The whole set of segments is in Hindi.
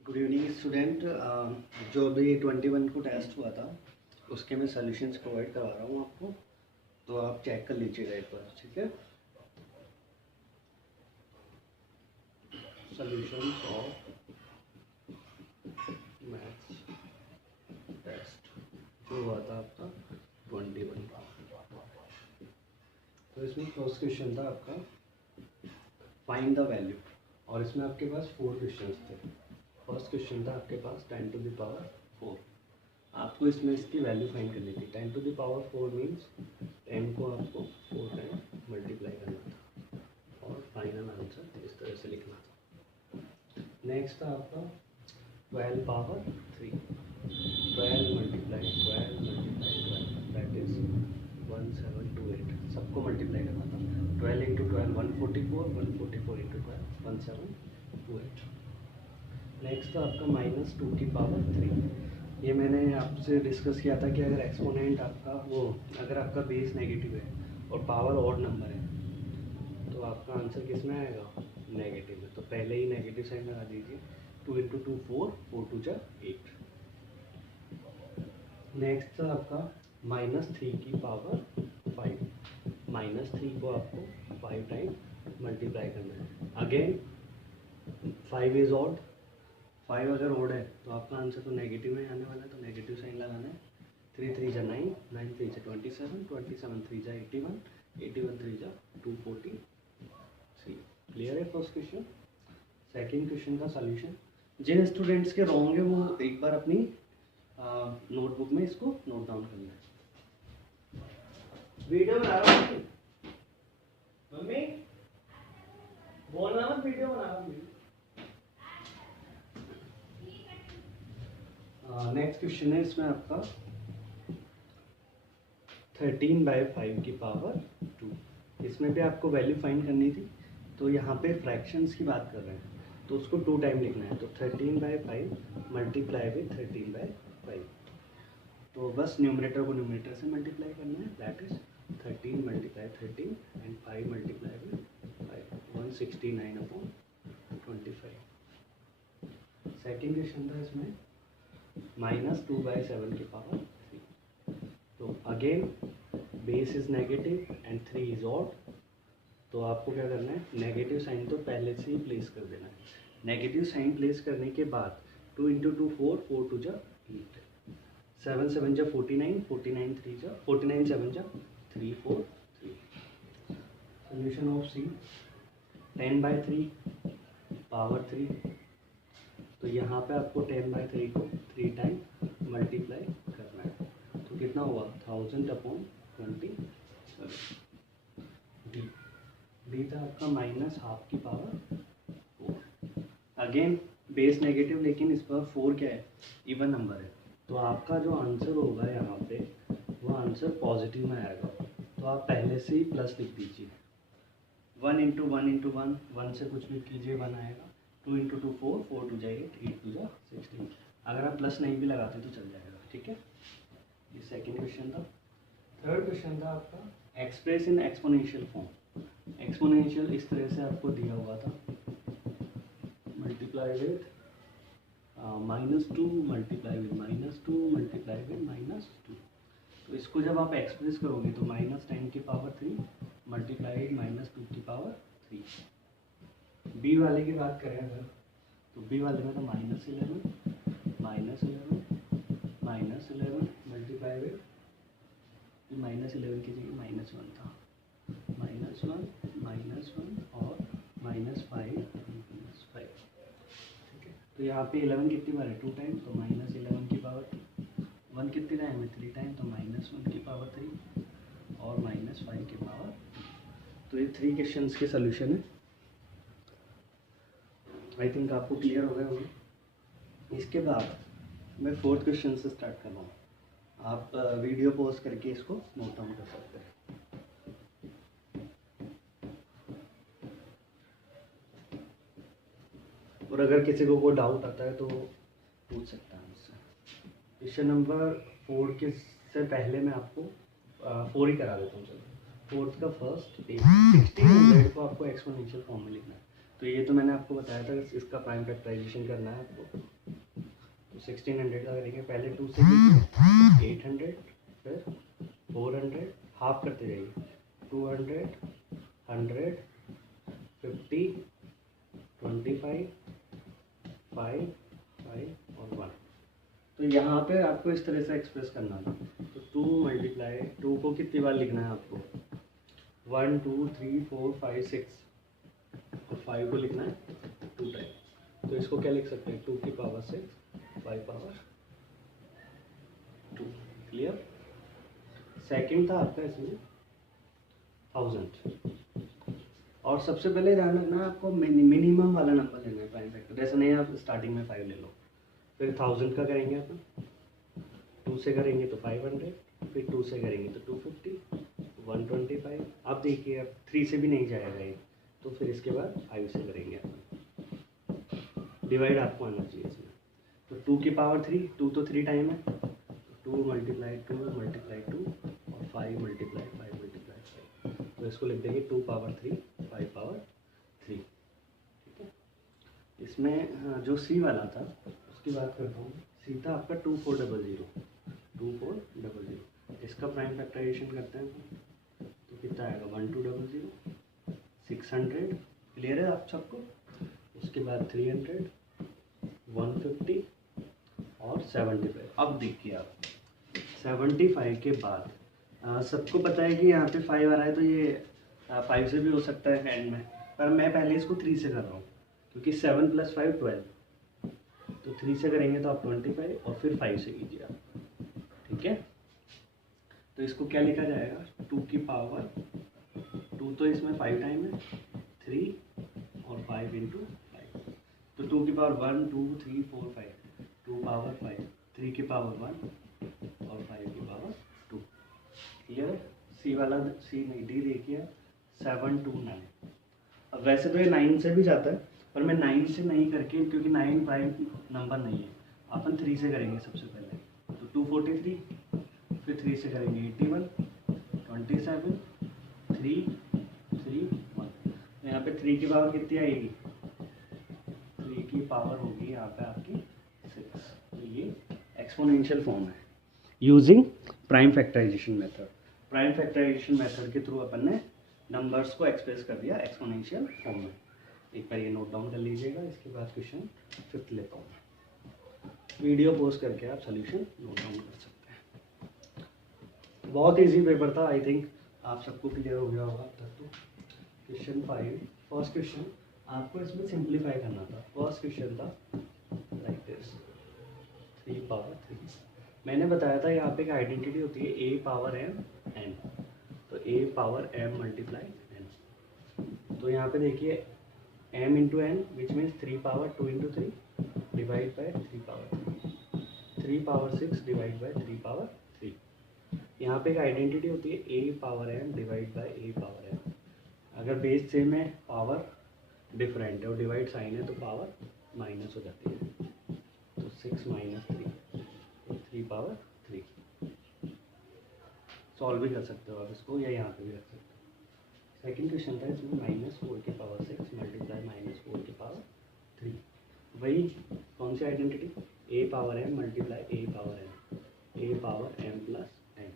Good evening student. जो अभी 21 को टेस्ट हुआ था उसके मैं सॉल्यूशंस प्रोवाइड करवा रहा हूँ आपको, तो आप चेक कर लीजिएगा एक बार, ठीक है। सॉल्यूशंस ऑफ मैथ्स टेस्ट जो हुआ था आपका 21 का। तो इसमें फर्स्ट क्वेश्चन था आपका फाइंड द वैल्यू, और इसमें आपके पास 4 क्वेश्चंस थे। फर्स्ट क्वेश्चन था आपके पास 10 टू द पावर 4। आपको इसमें इसकी वैल्यू फाइंड करनी थी। 10 टू द पावर 4 मीन्स 10 को आपको 4 टाइम मल्टीप्लाई करना था और फाइनल आंसर इस तरह से लिखना था। नेक्स्ट था आपका 12 पावर 3। 12 multiply 12 that is 1728। सबको मल्टीप्लाई करना था। 12 इंटू 12 144, 144 इंटू 12 1728। नेक्स्ट था आपका -2 की पावर 3। ये मैंने आपसे डिस्कस किया था कि अगर एक्सपोनेंट आपका अगर आपका बेस नेगेटिव है और पावर ऑड नंबर है तो आपका आंसर किस में आएगा? नेगेटिव में। तो पहले ही नेगेटिव साइन लगा दीजिए। 2 इंटू 2 4, 4 2 जा 8। नेक्स्ट था आपका -3 की पावर 5। -3 को आपको 5 टाइम मल्टीप्लाई करना है। Again 5 is odd. 5 अगर ओड है तो आपका आंसर तो नेगेटिव में आने वाला है, तो नेगेटिव साइन लगाना है। 3 3 जा 9, 9 3 जा 27, 27 3 जा 81, 81 3 जा 243। क्लियर है फर्स्ट क्वेश्चन। सेकंड क्वेश्चन का सॉल्यूशन जिन स्टूडेंट्स के रॉन्ग है वो एक बार अपनी नोटबुक में इसको नोट डाउन कर लें। वीडियो बना रहा हूँ मम्मी, बोलना मत, वीडियो बना रहा हूँ। नेक्स्ट क्वेश्चन है इसमें आपका 13/5 की पावर 2। इसमें भी आपको वैल्यू फाइंड करनी थी, तो यहाँ पे फ्रैक्शंस की बात कर रहे हैं तो उसको 2 टाइम लिखना है। तो 13/5 मल्टीप्लाई विथ 13/5। तो बस न्यूमरेटर को न्यूमरेटर से मल्टीप्लाई करना है, that is 13 multiply 13 and 5 multiply with 5, 169/25। Second question था इसमें -2/7 की पावर 3। तो again base is negative and 3 is odd, तो आपको क्या करना है? नेगेटिव साइन तो पहले से ही प्लेस कर देना है। नेगेटिव साइन प्लेस करने के बाद 2 इंटू 2 4, 4 2 जा 8, 7 7 जा 49, 49 3 जा 49 7 जा 3 4 3। Solution of C 10/3 power 3। तो यहाँ पे आपको 10/3 को 3 टाइम मल्टीप्लाई करना है, तो कितना हुआ? 1000/27। डी था आपका -12 की पावर 4। अगेन बेस नेगेटिव, लेकिन इस पर 4 क्या है? इवन नंबर है, तो आपका जो आंसर होगा यहाँ पे वो आंसर पॉजिटिव में आएगा। तो आप पहले से ही प्लस लिख दीजिए। 1 इंटू 1 इंटू 1, 1 से कुछ भी कीजिए 1 आएगा। 2 इंटू 2 4, 4 2 जा 8, 8 2 जा 16। अगर आप प्लस नहीं भी लगाते तो चल जाएगा, ठीक है। ये सेकंड क्वेश्चन था। थर्ड क्वेश्चन था आपका express in exponential form. Exponential इस तरह से आपको दिया हुआ था, multiply with -2 multiply with -2 multiply with -2। तो इसको जब आप एक्सप्रेस करोगे तो -10 की पावर 3 मल्टीप्लाई -2 की पावर 3। बी वाले की बात करें अगर, तो बी वाले में तो -11 मल्टीप्लाई विथ -11 की जगह -1 था, -1 और -5 ठीक है। तो यहाँ पे 11 कितनी बार है? 2 टाइम, तो -11 की पावर 1 कितनी टाइम है? 3 टाइम, तो -1 की पावर 3 और -5 की पावर। तो ये 3 क्वेश्चंस के सॉल्यूशन है। आई थिंक आपको क्लियर हो गया होगा। इसके बाद मैं 4th क्वेश्चन से स्टार्ट कर रहा हूँ। आप वीडियो पॉज करके इसको नोट डाउन कर सकते हैं। और अगर किसी को कोई डाउट आता है तो पूछ सकता है मुझसे। क्वेश्चन नंबर 4 के से पहले मैं आपको 4 ही करा देता हूँ। चलो 4th का फर्स्ट 1600 को आपको एक्सपोनेंशियल फॉर्म में लिखना है। तो ये तो मैंने आपको बताया था, इसका प्राइम फैक्टराइजेशन करना है आपको। तो 1600 का करेंगे, पहले 2 से कीजिए 800, फिर 400, हाफ करते जाइए 200, 100, 50, 25, 5, 5 और 1। तो यहाँ पे आपको इस तरह से एक्सप्रेस करना था। तो 2 मल्टीप्लाई 2 को कितनी बार लिखना है आपको, 1 2 3 4 5 6, और 5 को लिखना है 2 टाइम। तो इसको क्या लिख सकते हैं, 2 की पावर 6, 5 पावर 2। क्लियर। सेकंड था आपका इसमें 1000, और सबसे पहले ध्यान रखना आपको मिनिमम वाला नंबर लेना है प्राइम फैक्टर। जैसे नहीं आप स्टार्टिंग में 5 ले लो, फिर 1000 का करेंगे अपन, 2 से करेंगे तो 500, फिर 2 से करेंगे तो 250, 125। अब देखिए अब 3 से भी नहीं जाएगा ये, तो फिर इसके बाद 5 से करेंगे अपन। डिवाइड आपको आना चाहिए इसमें। तो 2 की पावर 3, 2 तो 3 टाइम है, 2 मल्टीप्लाई 2 मल्टीप्लाई 2 और 5 मल्टीप्लाई 5 मल्टीप्लाई 5। तो इसको लिख देंगे 2 पावर 3 5 पावर 3। ठीक है। इसमें जो सी वाला था उसकी बात करता हूँ। सी था आपका 2400, 2400। इसका प्राइम फैक्टराइजेशन करते हैं तो कितना आएगा, 1200, 600। क्लियर है आप सबको। उसके बाद 300, 150 और 75। अब देखिए आप 75 के बाद सबको पता है कि यहाँ पे 5 आ रहा है, तो ये 5 से भी हो सकता है एंड में, पर मैं पहले इसको 3 से कर रहा हूँ क्योंकि 7 + 5 12। तो 3 से करेंगे तो आप 25 और फिर 5 से कीजिए आप। ठीक है। तो इसको क्या लिखा जाएगा, 2 की पावर 2 तो इसमें 5 टाइम है, 3 और 5 × 5। तो 2 की पावर 1 2 3 4 5, 2 पावर 5, 3 की पावर 1 और 5 की पावर 2। क्लियर। सी वाला, सी नहीं डी देखिए 7 2 9। अब वैसे तो ये 9 से भी जाता है, पर मैं 9 से नहीं करके, क्योंकि 9 प्राइम नंबर नहीं है, अपन 3 से करेंगे सबसे पहले। तो 243, फिर 3 से करेंगे 81, 27, 3 3 1। यहाँ पे 3 की पावर कितनी आएगी, 3 की पावर होगी यहाँ पे आपकी 6। तो ये एक्सपोनेंशियल फॉर्म है using prime factorisation method. Prime factorisation method के थ्रू अपन ने नंबर्स को एक्सप्रेस कर दिया एक्सपोनेंशियल फॉर्म में। एक बार ये नोट डाउन कर लीजिएगा। इसके बाद क्वेश्चन 5 लेता हूँ, वीडियो पॉज करके आप सोल्यूशन नोट डाउन कर सकते हैं। बहुत इजी पेपर था, आई थिंक आप सबको क्लियर हो गया होगा अब तक। तो क्वेश्चन 5, फर्स्ट क्वेश्चन आपको इसमें सिंप्लीफाई करना था। फर्स्ट क्वेश्चन था लाइक दिस, 3 पावर 3। मैंने बताया था यहाँ पे एक आइडेंटिटी होती है a पावर m n। तो a power m multiply n। तो यहाँ पे देखिए m × n which means 3 power 2 × 3 divide by 3 power 3, 3 power 6 divide by 3 power 3। यहाँ पे एक आइडेंटिटी होती है a power m divide by a power m। अगर बेस सेम है, पावर डिफरेंट है और डिवाइड साइन है, तो पावर माइनस हो जाती है। तो 6 - 3, 3 पावर 3। सॉल्व भी कर सकते हो आप इसको, या यहाँ पे भी रख सकते हो। सेकंड क्वेश्चन था इसमें -4 की पावर 6 मल्टीप्लाई -4 की पावर 3। वही कौन सी identity, a power m multiply a power m, a power m + n।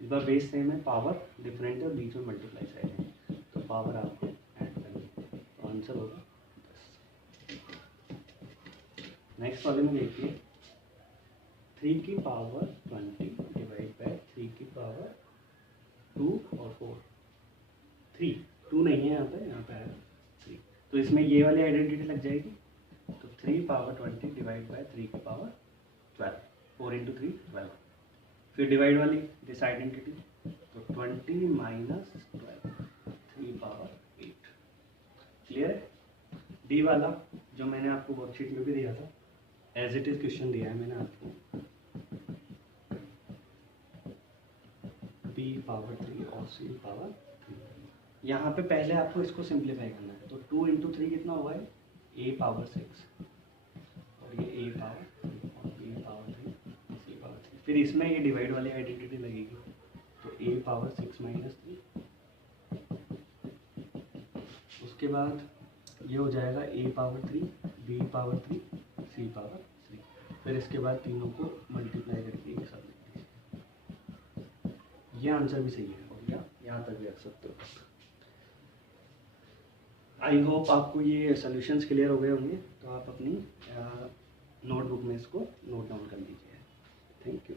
इस बार बेस सेम है, पावर डिफरेंट है और बीच में मल्टीप्लाई साइन है, तो पावर आपको ऐड करनी है। तो आंसर होगा 10। नेक्स्ट वाले में देखिए 3 की पावर 20 डिवाइड बाय 3 की पावर 2 और 4। 3 2 नहीं है यहाँ पे आएगा 3। तो इसमें ये वाली आइडेंटिटी लग जाएगी। तो 3 पावर 20 डिवाइड बाय 3 की पावर 12, 4 × 3 12। फिर डिवाइड वाली दिस आइडेंटिटी, तो 20 - 12 3 पावर 8। क्लियर। डी वाला जो मैंने आपको वर्कशीट में भी दिया था, एज इट इज क्वेश्चन दिया है मैंने आपको, b पावर 3 और c पावर 3। यहाँ पे पहले आपको इसको सिंप्लीफाई करना है। तो 2 × 3 कितना हुआ है, a पावर 6 और ये a पावर 3 और b पावर 3 c पावर 3। फिर इसमें ये डिवाइड वाली आइडेंटिटी लगेगी, तो a पावर 6 - 3। उसके बाद ये हो जाएगा a power 3, b power 3, c power 3। फिर इसके बाद तीनों को मल्टीप्लाई करके ये सब लिख दीजिए। ये आंसर भी सही है और या यहाँ तक भी रख सकते हो। आई होप आपको ये सॉल्यूशंस क्लियर हो गए होंगे, तो आप अपनी नोटबुक में इसको नोट डाउन कर लीजिए। Thank you.